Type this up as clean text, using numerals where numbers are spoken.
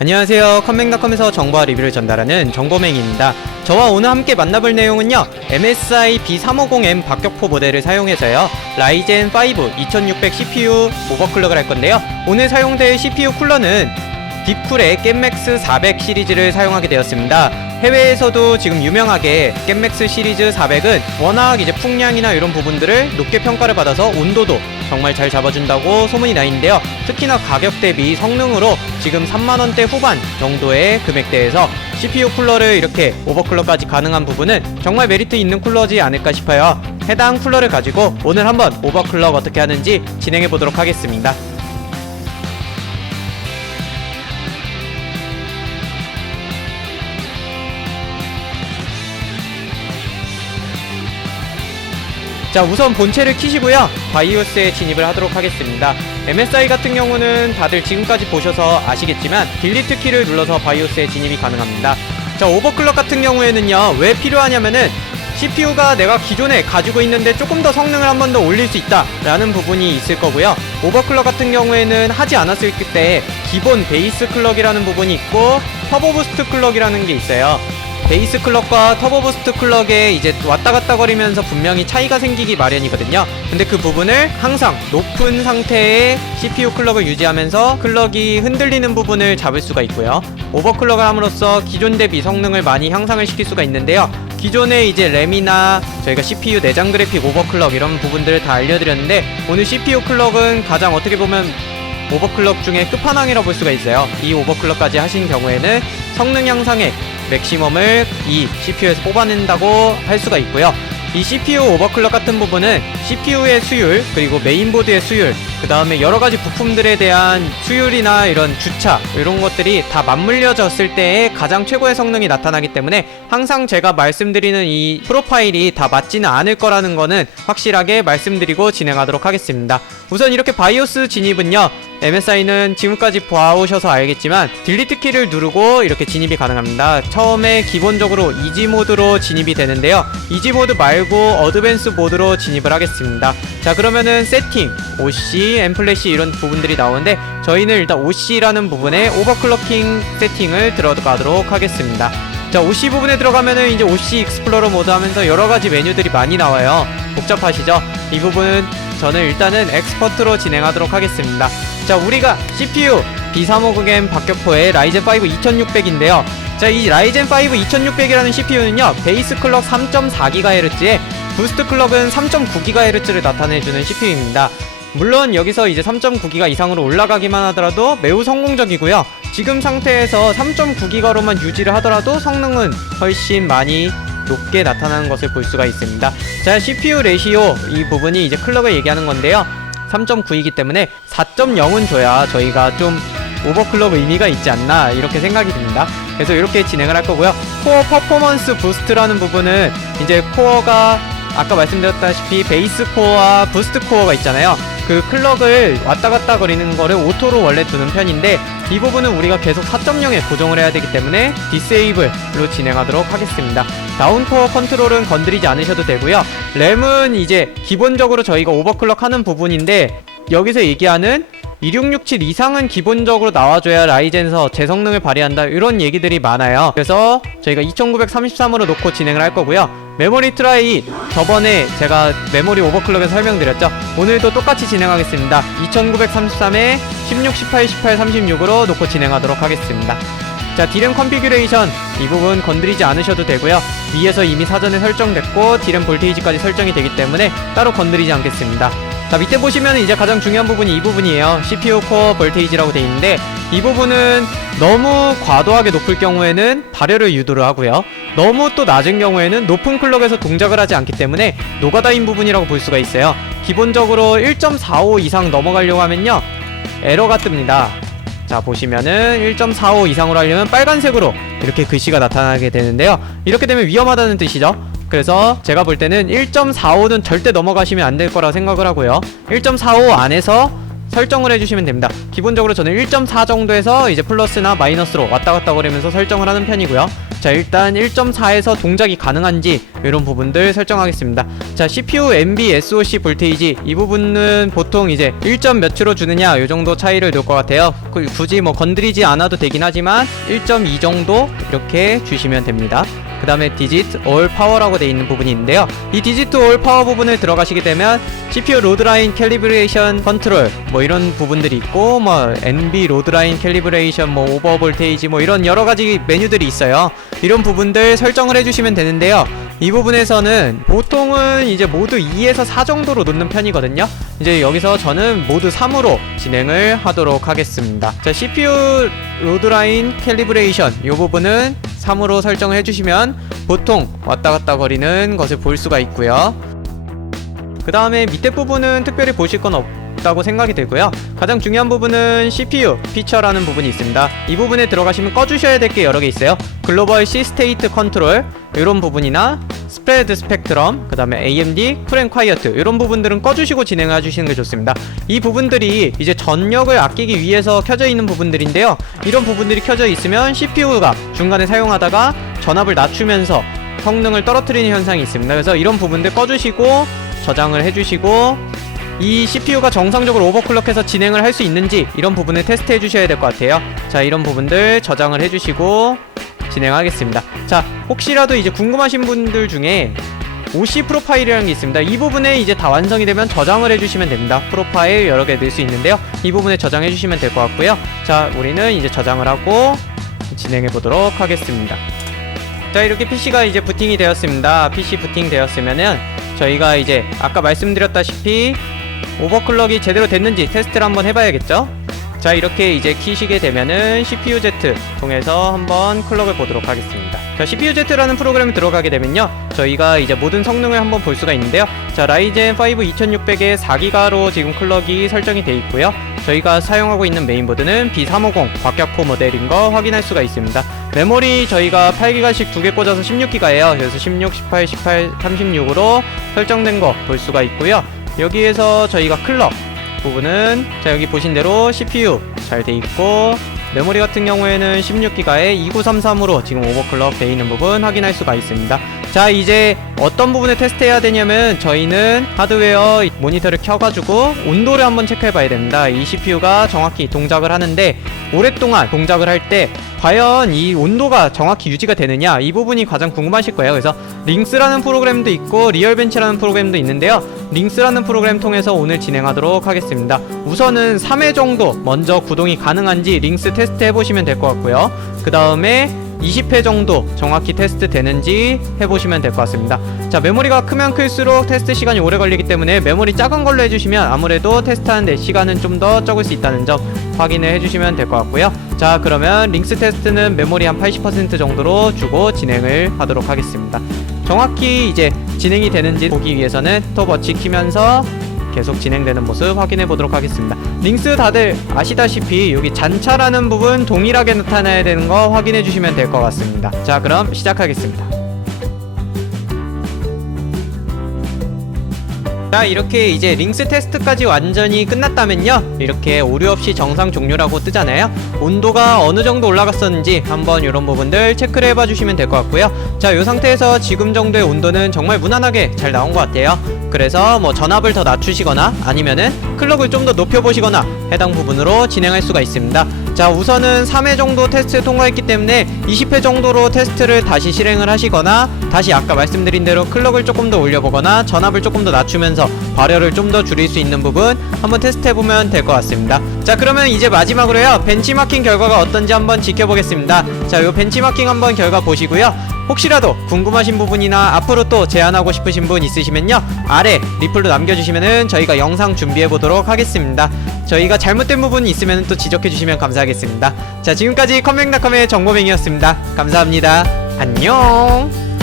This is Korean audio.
안녕하세요. 컴맹닷컴에서 정보와 리뷰를 전달하는 정보맹입니다. 저와 오늘 함께 만나볼 내용은요, MSI B350M 박격포 모델을 사용해서요, 라이젠 5 2600 CPU 오버클럭을 할 건데요. 오늘 사용될 CPU 쿨러는 딥쿨의 겜맥스 400 시리즈를 사용하게 되었습니다. 해외에서도 지금 유명하게 겜맥스 시리즈 400은 워낙 이제 풍량이나 이런 부분들을 높게 평가를 받아서 온도도 정말 잘 잡아준다고 소문이 나 있는데요. 특히나 가격 대비 성능으로 지금 3만원대 후반 정도의 금액대에서 CPU 쿨러를 이렇게 오버클럭까지 가능한 부분은 정말 메리트 있는 쿨러지 않을까 싶어요. 해당 쿨러를 가지고 오늘 한번 오버클럭 어떻게 하는지 진행해 보도록 하겠습니다. 자, 우선 본체를 키시고요, 바이오스에 진입을 하도록 하겠습니다. MSI 같은 경우는 다들 지금까지 보셔서 아시겠지만 딜리트 키를 눌러서 바이오스에 진입이 가능합니다. 자, 오버클럭 같은 경우에는요, 왜 필요하냐면은 CPU가 내가 기존에 가지고 있는데 조금 더 성능을 한 번 더 올릴 수 있다 라는 부분이 있을 거고요. 오버클럭 같은 경우에는 하지 않았을 때 기본 베이스 클럭이라는 부분이 있고 터보 부스트 클럭이라는 게 있어요. 베이스 클럭과 터보 부스트 클럭에 이제 왔다 갔다 거리면서 분명히 차이가 생기기 마련이거든요. 근데 그 부분을 항상 높은 상태의 CPU 클럭을 유지하면서 클럭이 흔들리는 부분을 잡을 수가 있고요. 오버클럭을 함으로써 기존 대비 성능을 많이 향상을 시킬 수가 있는데요. 기존에 이제 램이나 저희가 CPU 내장 그래픽 오버클럭 이런 부분들을 다 알려드렸는데, 오늘 CPU 클럭은 가장 어떻게 보면 오버클럭 중에 끝판왕이라고 볼 수가 있어요. 이 오버클럭까지 하신 경우에는 성능 향상에 맥시멈을 이 CPU에서 뽑아낸다고 할 수가 있고요. 이 CPU 오버클럭 같은 부분은 CPU의 수율, 그리고 메인보드의 수율, 그 다음에 여러가지 부품들에 대한 수율이나 이런 주차, 이런 것들이 다 맞물려졌을 때의 가장 최고의 성능이 나타나기 때문에 항상 제가 말씀드리는 이 프로파일이 다 맞지는 않을 거라는 거는 확실하게 말씀드리고 진행하도록 하겠습니다. 우선 이렇게 바이오스 진입은요, MSI는 지금까지 봐오셔서 알겠지만 딜리트 키를 누르고 이렇게 진입이 가능합니다. 처음에 기본적으로 이지 모드로 진입이 되는데요, 이지 모드 말고 어드밴스 모드로 진입을 하겠습니다. 자, 그러면은 세팅, OC, 엠플래시 이런 부분들이 나오는데 저희는 일단 OC라는 부분에 오버클럭킹 세팅을 들어가도록 하겠습니다. 자, OC 부분에 들어가면은 이제 OC 익스플로러 모드 하면서 여러가지 메뉴들이 많이 나와요. 복잡하시죠? 이 부분은 저는 일단은 엑스퍼트로 진행하도록 하겠습니다. 자, 우리가 CPU B350M 박격포의 라이젠 5 2600인데요. 자, 이 라이젠 5 2600이라는 CPU는요, 베이스 클럭 3.4GHz에 부스트 클럭은 3.9GHz를 나타내주는 CPU입니다. 물론 여기서 이제 3.9기가 이상으로 올라가기만 하더라도 매우 성공적이고요. 지금 상태에서 3.9기가로만 유지를 하더라도 성능은 훨씬 많이 높게 나타나는 것을 볼 수가 있습니다. 자, CPU 레시오 이 부분이 이제 클럭을 얘기하는 건데요, 3.9이기 때문에 4.0은 줘야 저희가 좀 오버클럭 의미가 있지 않나 이렇게 생각이 듭니다. 그래서 이렇게 진행을 할 거고요. 코어 퍼포먼스 부스트라는 부분은 이제 코어가 아까 말씀드렸다시피 베이스 코어와 부스트 코어가 있잖아요. 그 클럭을 왔다 갔다 거리는 거를 오토로 원래 두는 편인데 이 부분은 우리가 계속 4.0에 고정을 해야 되기 때문에 디세이블로 진행하도록 하겠습니다. 다운코어 컨트롤은 건드리지 않으셔도 되고요. 램은 이제 기본적으로 저희가 오버클럭 하는 부분인데 여기서 얘기하는 2667 이상은 기본적으로 나와줘야 라이젠에서 제 성능을 발휘한다, 이런 얘기들이 많아요. 그래서 저희가 2933으로 놓고 진행을 할 거고요. 메모리 트라이 저번에 제가 메모리 오버클럭에서 설명드렸죠. 오늘도 똑같이 진행하겠습니다. 2933에 16, 18, 18, 36으로 놓고 진행하도록 하겠습니다. 자, D램 컨피규레이션 이 부분 건드리지 않으셔도 되고요. 위에서 이미 사전에 설정됐고 D램 볼테이지까지 설정이 되기 때문에 따로 건드리지 않겠습니다. 자, 밑에 보시면 이제 가장 중요한 부분이 이 부분이에요. CPU 코어 볼테이지라고 되어 있는데 이 부분은 너무 과도하게 높을 경우에는 발열을 유도를 하고요, 너무 또 낮은 경우에는 높은 클럭에서 동작을 하지 않기 때문에 노가다인 부분이라고 볼 수가 있어요. 기본적으로 1.45 이상 넘어가려고 하면요, 에러가 뜹니다. 자, 보시면은 1.45 이상으로 하려면 빨간색으로 이렇게 글씨가 나타나게 되는데요, 이렇게 되면 위험하다는 뜻이죠. 그래서 제가 볼 때는 1.45는 절대 넘어가시면 안 될 거라고 생각을 하고요, 1.45 안에서 설정을 해주시면 됩니다. 기본적으로 저는 1.4 정도에서 이제 플러스나 마이너스로 왔다 갔다 거리면서 설정을 하는 편이고요. 자, 일단 1.4에서 동작이 가능한지 이런 부분들 설정하겠습니다. 자, CPU MB SoC 볼테이지 이 부분은 보통 이제 1점 몇으로 주느냐 이 정도 차이를 둘 것 같아요. 굳이 뭐 건드리지 않아도 되긴 하지만 1.2 정도 이렇게 주시면 됩니다. 그 다음에 디지트 올 파워라고 되어 있는 부분이 있는데요. 이 디지트 올 파워 부분을 들어가시게 되면 CPU 로드라인 캘리브레이션 컨트롤 뭐 이런 부분들이 있고, 뭐 NB 로드라인 캘리브레이션, 뭐 오버 볼테이지 뭐 이런 여러가지 메뉴들이 있어요. 이런 부분들 설정을 해주시면 되는데요. 이 부분에서는 보통은 이제 모드 2에서 4 정도로 놓는 편이거든요. 이제 여기서 저는 모드 3으로 진행을 하도록 하겠습니다. 자, CPU 로드라인 캘리브레이션 이 부분은 3으로 설정을 해주시면 보통 왔다갔다 거리는 것을 볼 수가 있고요. 그 다음에 밑에 부분은 특별히 보실 건 없다고 생각이 들고요. 가장 중요한 부분은 CPU 피처라는 부분이 있습니다. 이 부분에 들어가시면 꺼주셔야 될 게 여러 개 있어요. 글로벌 C 스테이트 컨트롤 이런 부분이나 스프레드 스펙트럼, 그 다음에 AMD 쿨 앤 콰이어트 이런 부분들은 꺼주시고 진행해 주시는 게 좋습니다. 이 부분들이 이제 전력을 아끼기 위해서 켜져 있는 부분들인데요. 이런 부분들이 켜져 있으면 CPU가 중간에 사용하다가 전압을 낮추면서 성능을 떨어뜨리는 현상이 있습니다. 그래서 이런 부분들 꺼주시고 저장을 해주시고, 이 CPU가 정상적으로 오버클럭해서 진행을 할 수 있는지 이런 부분을 테스트 해주셔야 될 것 같아요. 자, 이런 부분들 저장을 해주시고 진행하겠습니다. 자, 혹시라도 이제 궁금하신 분들 중에 OC 프로파일이라는 게 있습니다. 이 부분에 이제 다 완성이 되면 저장을 해주시면 됩니다. 프로파일 여러 개 넣을 수 있는데요. 이 부분에 저장해 주시면 될 것 같고요. 자, 우리는 이제 저장을 하고 진행해 보도록 하겠습니다. 자, 이렇게 PC가 이제 부팅이 되었습니다. PC 부팅 되었으면은 저희가 이제 아까 말씀드렸다시피 오버클럭이 제대로 됐는지 테스트를 한번 해봐야겠죠. 자, 이렇게 이제 키시게 되면은 CPU-Z 통해서 한번 클럭을 보도록 하겠습니다. 자, CPU-Z라는 프로그램에 들어가게 되면요, 저희가 이제 모든 성능을 한번 볼 수가 있는데요. 자, 라이젠 5 2600에 4기가로 지금 클럭이 설정이 되어 있고요. 저희가 사용하고 있는 메인보드는 B350 곽격포 모델인 거 확인할 수가 있습니다. 메모리 저희가 8기가씩 두 개 꽂아서 16기가예요. 그래서 16, 18, 18, 36으로 설정된 거 볼 수가 있고요. 여기에서 저희가 클럭 부분은 자, 여기 보신 대로 CPU 잘 돼 있고, 메모리 같은 경우에는 16기가에 2933으로 지금 오버클럭 돼 있는 부분 확인할 수가 있습니다. 자, 이제 어떤 부분을 테스트해야 되냐면 저희는 하드웨어 모니터를 켜가지고 온도를 한번 체크해 봐야 됩니다. 이 CPU가 정확히 동작을 하는데 오랫동안 동작을 할 때 과연 이 온도가 정확히 유지가 되느냐, 이 부분이 가장 궁금하실 거예요. 그래서 링스라는 프로그램도 있고 리얼벤치라는 프로그램도 있는데요. 링스라는 프로그램 통해서 오늘 진행하도록 하겠습니다. 우선은 3회 정도 먼저 구동이 가능한지 링스 테스트 해보시면 될 것 같고요. 그 다음에 20회 정도 정확히 테스트 되는지 해보시면 될 것 같습니다. 자, 메모리가 크면 클수록 테스트 시간이 오래 걸리기 때문에 메모리 작은 걸로 해주시면 아무래도 테스트하는데 시간은 좀 더 적을 수 있다는 점 확인을 해주시면 될 것 같고요. 자, 그러면 링스 테스트는 메모리 한 80% 정도로 주고 진행을 하도록 하겠습니다. 정확히 이제 진행이 되는지 보기 위해서는 스톱워치 키면서 계속 진행되는 모습 확인해 보도록 하겠습니다. 링스 다들 아시다시피 여기 잔차라는 부분 동일하게 나타나야 되는 거 확인해 주시면 될 것 같습니다. 자, 그럼 시작하겠습니다. 자, 이렇게 이제 링스 테스트까지 완전히 끝났다면요, 이렇게 오류 없이 정상 종료라고 뜨잖아요. 온도가 어느 정도 올라갔었는지 한번 이런 부분들 체크를 해봐 주시면 될 것 같고요. 자, 이 상태에서 지금 정도의 온도는 정말 무난하게 잘 나온 것 같아요. 그래서 뭐 전압을 더 낮추시거나 아니면은 클럭을 좀 더 높여보시거나 해당 부분으로 진행할 수가 있습니다. 자, 우선은 3회 정도 테스트 통과했기 때문에 20회 정도로 테스트를 다시 실행을 하시거나, 다시 아까 말씀드린 대로 클럭을 조금 더 올려보거나 전압을 조금 더 낮추면서 발열을 좀 더 줄일 수 있는 부분 한번 테스트 해보면 될 것 같습니다. 자, 그러면 이제 마지막으로요, 벤치마킹 결과가 어떤지 한번 지켜보겠습니다. 자, 요 벤치마킹 한번 결과 보시고요. 혹시라도 궁금하신 부분이나 앞으로 또 제안하고 싶으신 분 있으시면요, 아래 리플로 남겨주시면은 저희가 영상 준비해 보도록 하겠습니다. 저희가 잘못된 부분이 있으면 또 지적해 주시면 감사하겠습니다. 자, 지금까지 컴맹닷컴의 정보맹이었습니다. 감사합니다. 안녕.